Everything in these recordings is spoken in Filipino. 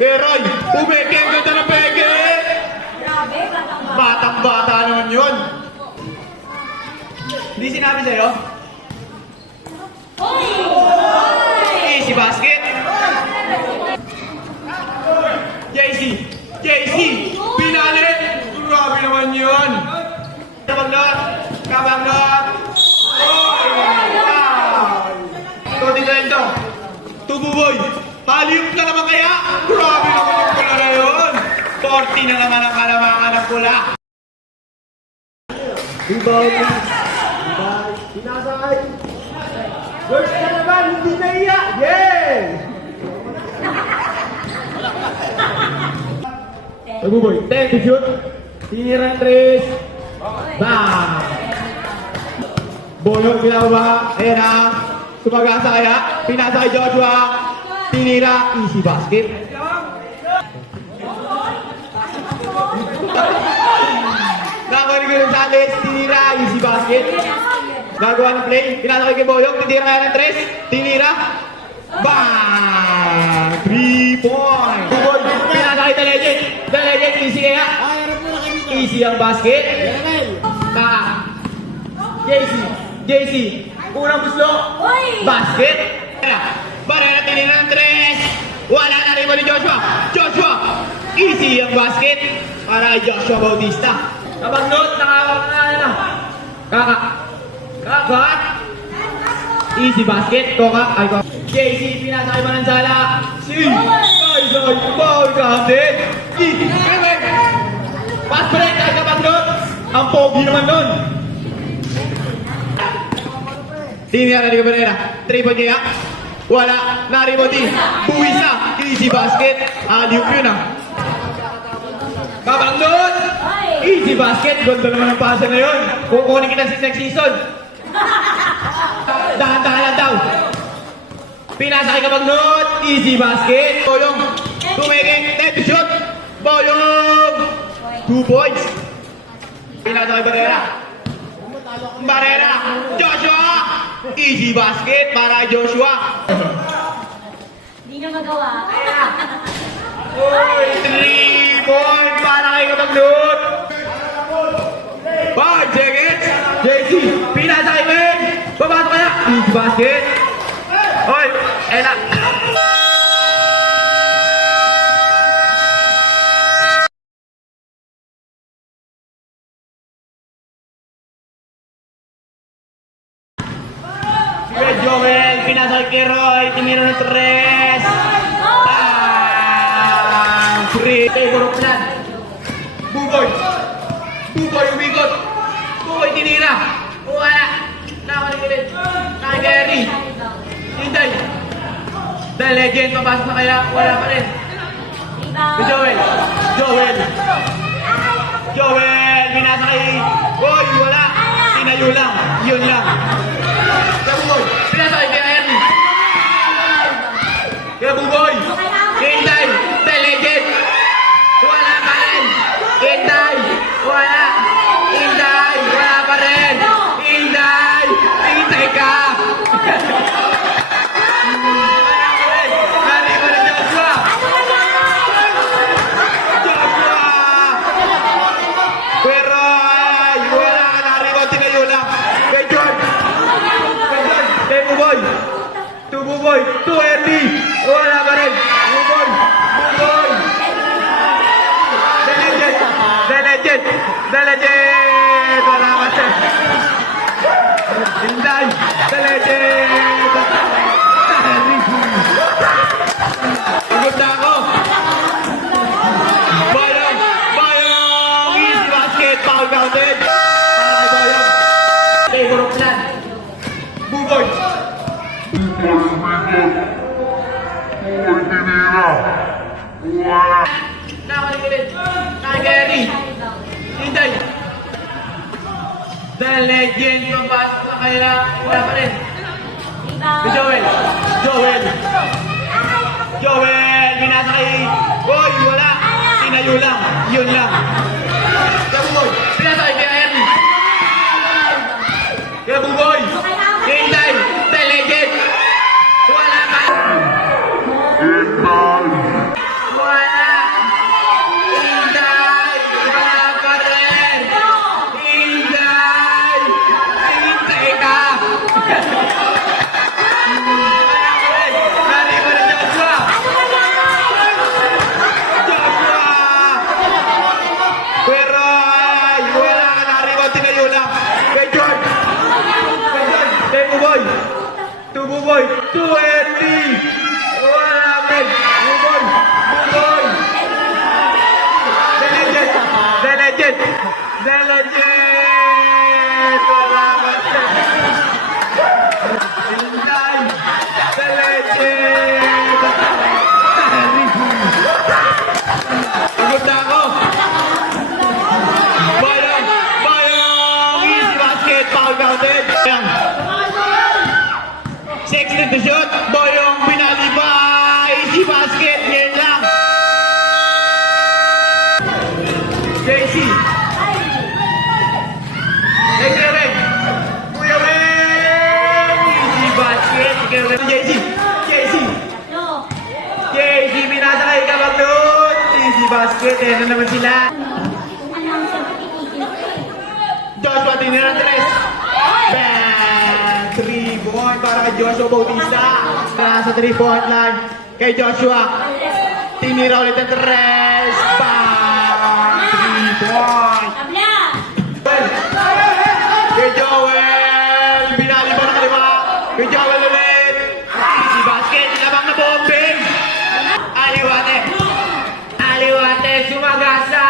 Heroy, umeke, ang ganda ng peke! Batang-bata naman yun. Hindi sinabi sa'yo? Easy basket. JC, pinalit. Grabe naman yun. Kabanglot. Todi Trento. Tububoy. Haliyop ka naman kaya. Grabe naman yung pula na yun. 40 na naman ang kalamangan ng pula. Rebound. Pinasay. First na naman, hindi na iya. Yeah! Tububoy, 10 to shoot. Tinira 3. Bang! Boyong ginagawa. Ayan na. Sumagasa kaya. Pinasa kay Joshua. Tinira. Easy basket. Nakakarinig ko ng Salis. Tinira. Easy basket. Gagawa ng play. Pinasa kay Boyong. Tinira kaya ng 3. Tinira. Bang! 3 point. Pinasa kay The Legend. The Legend. Easy kaya. Easy ang basket. JC, unang gusto, basket. Barera tinira ng 3. Wala na rin mo ni Joshua. Easy ang basket para kay Joshua Bautista. Kabagnot, nakawak na. Kakat. Easy basket. JC, pinasa kay Manansala. Ball kapit. Pass break kay Kabagnot. Ang pogi naman nun. Tinira ni Cabrera. 3 point niya. Wala. Narimoti. Buwisa. Easy basket. Alley-oop yun ah. Kabanglot. Easy basket. Ganda naman ang pasa na yun. Kukunin kita sa next season. Dahan-dahan lang daw. Pinasa kay Kabanglot. Easy basket. Boyong. Tumingin. 10 to shoot. Boyong. 2 points. Pinasa kay Barrera. Joshua. Easy basket para Joshua. Hindi na magawa. 3 point para kay Kabagnot. 5 seconds. JC, pinasa kay Ben. Babasok kaya. Easy basket. Hoy, enak. Joel, pinasa kay Roy, tinira ng 3. Bang! 3. Table of plan. Buboy umikot. Buboy tinira. Wala. Nakalik ulit. Kay Gary. Hinday. The Legend, papasok na kaya. Wala pa rin. Si Joel, pinasa kay Boy, wala. Tinayo lang. Yun lang. Buboy, pinasa kay Ernie. Kaya Buboy, Hinday, The Legend. Wala pa rin. Hinday, wala. Hinday, wala pa rin. Hinday, hintay ka. Wala pa rin. Nari pa rin Joshua. Pero ay, wala ka nari mo. Tinayo lang. Kay George. Buboy, to Ernie. Wala pa rin. Buboy. The Legend. Wala pa rin. Hinday. The Legend. Pagod na ako. Boyong. Easy basket. Foul counted. Para kay Boyong. Table of plan. Buboy. Wala. Nakalik ulit. Kay Gary. Hinday. The Legend. Pabasok na kaya. Wala pa rin. Si Joel. Pinasa kay Boy. Wala. Tinayo lang. Yun lang. Kaya Buboy. Pinasa kay Ernie. Kaya Buboy. Hinday. The Legend. Wala pa. legend! The legend! Salamat sir! Hintay! The legend! Pagod na ako! Bayang! Bayang! Easy basket! Foul counted! Bayang! 16 to shoot! Boyong pinali pa! Easy basket! Ngayon lang! JC! Kuya Weng! Kuya Weng! Easy basket! Kuya Weng! JC! JC! No. JC! Pinasa kay Kabag doon! Easy basket! Ayan na naman sila! Ano ang sabi titigil? Joshua tinira 3! Bang! 3-point para kay Joshua Bautista! Nasa 3-point line kay Joshua! Tinira ulit ang 3! Bang! 3-point! Tabla! Kay Joel! Binali mo na kaliwa! Kay Joel ulit! Easy basket! Labang na bombing! Aliwate! Aliwate! Sumagasa!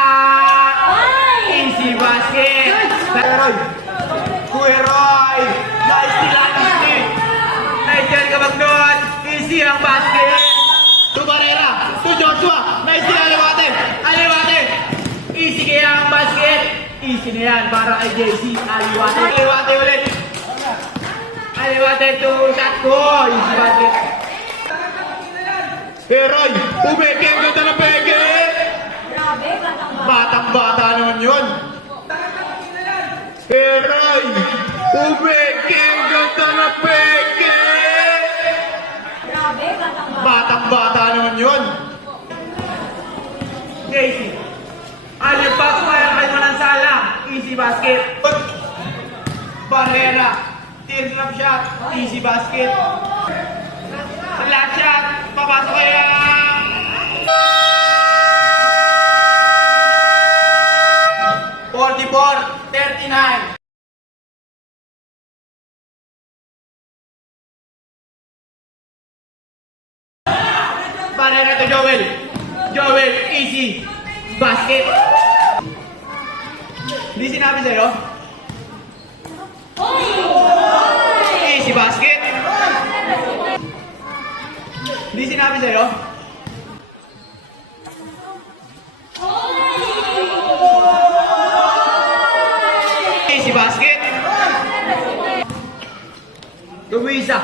Easy basket! Roy! Kuya Roy! Nice nila! Easy! Nice yan kapag doon! Easy ang basket! To Barrera! To Joshua! Nice nila! Aliwate! Aliwate! Easy kaya ang basket! Easy na yan para kay JC. Aliwate. Aliwate ulit. Aliwate to shot ko. Easy basket. Heroy. Umeke. Ang ganda na peke. Grabe, batang bata. Batang-bata naman yun. Heroy. Umeke. Ang ganda na peke. Grabe, batang bata. Batang-bata naman yun. JC. Alipak kaya kay Manansala. Easy basket. Barrera. Teardrop shot. Easy basket. Flat shot. Papasok kaya. Forty-four, 39. Barrera to Joel. Joel, easy. Basket. Hindi sinabi sa'yo? Easy basket. Hindi sinabi sa'yo? Easy basket. Luisa.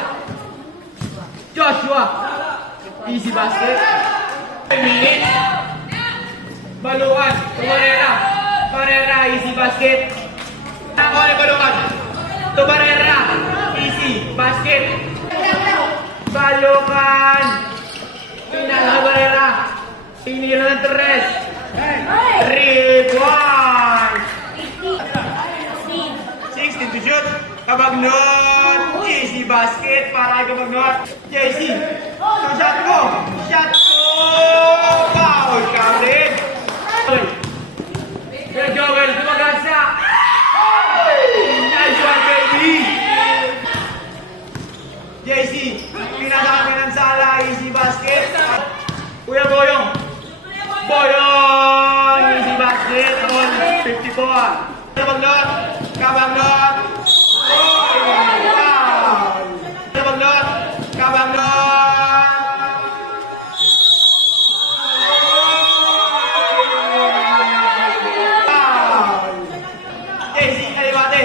Joshua. Easy basket. 10 minutes. Balukan. Barrera. Barrera. Easy basket. Ako ni Balukan. To Barrera. Easy basket. Balukan. Pinasa Barrera. Tinira ng 3. 3 points. 16 to shoot. Kabagnon. Easy basket para kay Kabagnon. JC. So shot ko. Shot ko. Foul counted. Kaya Joel, tumagasa. Nice one, baby. JC. Pinasa kami ng sala. Easy basket. Kuya Boyong. Boyong. Easy basket. On 54. Kabagnon. Kabagnon. Kabagnon. Kabagnon. JC, Aliwate.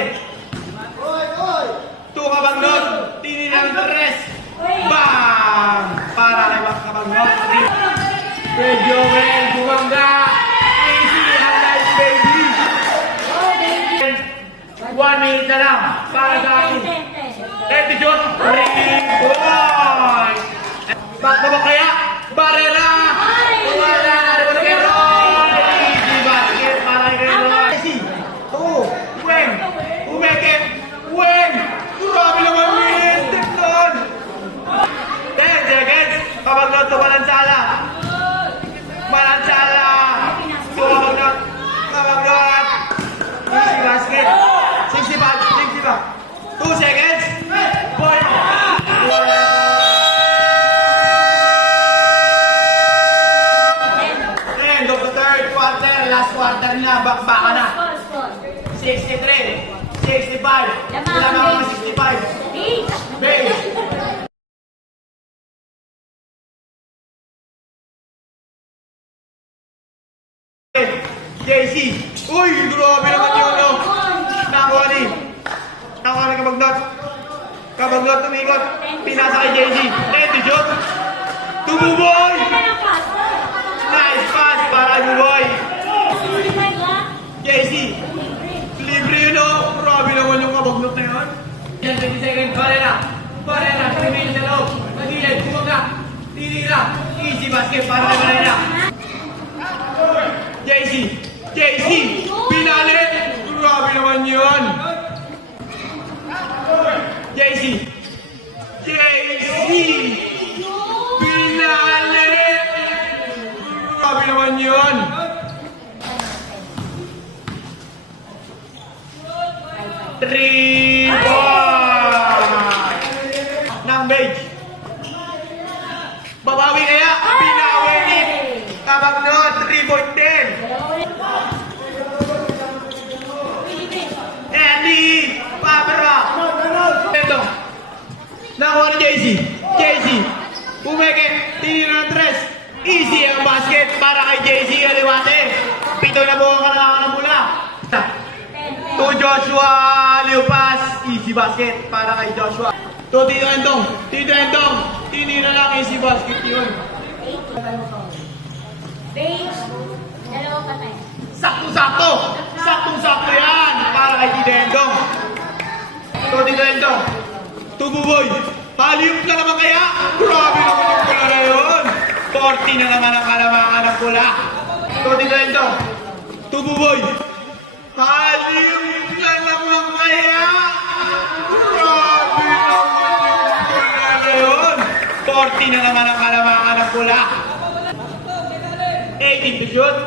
Kabagnon. Tinira ng 3. Bang! Para kay Kabagnon. Kay Joel, bumangga. Easy, ang nice baby. 1 minute na lang para sa akin. 30 shoot, 3 points. Bakbaba kaya? Barrera! Wala na rin kay Roy! Easy basket para kay Roy. Easy. Oo. Weng. Umeke. Weng. Grabe naman minutes. Tekton. 10 seconds. Kabagnon to Manansala. Manansala. To Kabagnon. Kabagnon. Easy basket. 65. 2 seconds. Boy. Lamang 65. Base. JC. Uy, grabe naman yun, no? Nakuha ni Kabagnot. Kabagnot tumikot. Pinasa kay JC. Ready, Jot. Tumuboy! Nice pass para kay Buboy. JC. Libre yun, no? Grabe naman yung Kabagnot na yun. Yan, 20 seconds. Barrera. 3 minutes na loob. Magilid. Bumaga. Tinira. Easy basket para kay Barrera. JC, pinalit! Grabe naman yun! JC, pinalit! Grabe naman yun! Three, ng Beige. Babawi kaya? Pinawi ni Kabagnot, 3.10. Andy Papera. Ito. Nakuha ni JC. Umeke. Tinira ng tres. Easy ang basket para kay JC Aliwate. 7 na buong kalangan ng mula. To Joshua Liupas. Easy basket para kay Joshua. To Tito Entong. Tinira lang easy basket yun. Beige. Dalawa patay. Saktong-sakto yan para kay Tito Entong. To Tito Entong. To Buboy. Haliup ka naman kaya? Grabe naman yung pula na yun. 40 na naman ang kalamangan ng pula. To Tito Entong. To Buboy. Haliup ka naman kaya? Grabe naman yung pula na yun. 40 na naman ang kalamangan ng pula. 18 to shoot.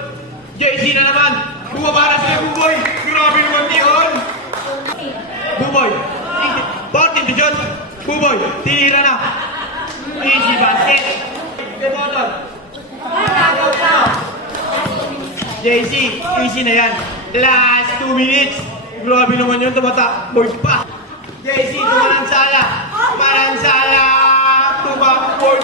JC na naman. Bumabara sila Buboy. Grabe naman yun. Buboy. 14 to shoot. Buboy. Tinira na. Easy basket. Debotol. JC. Easy na yan. Last 2 minutes. Grabe naman yun. Tumatakboy pa. JC. Maransala. Tumatakboy.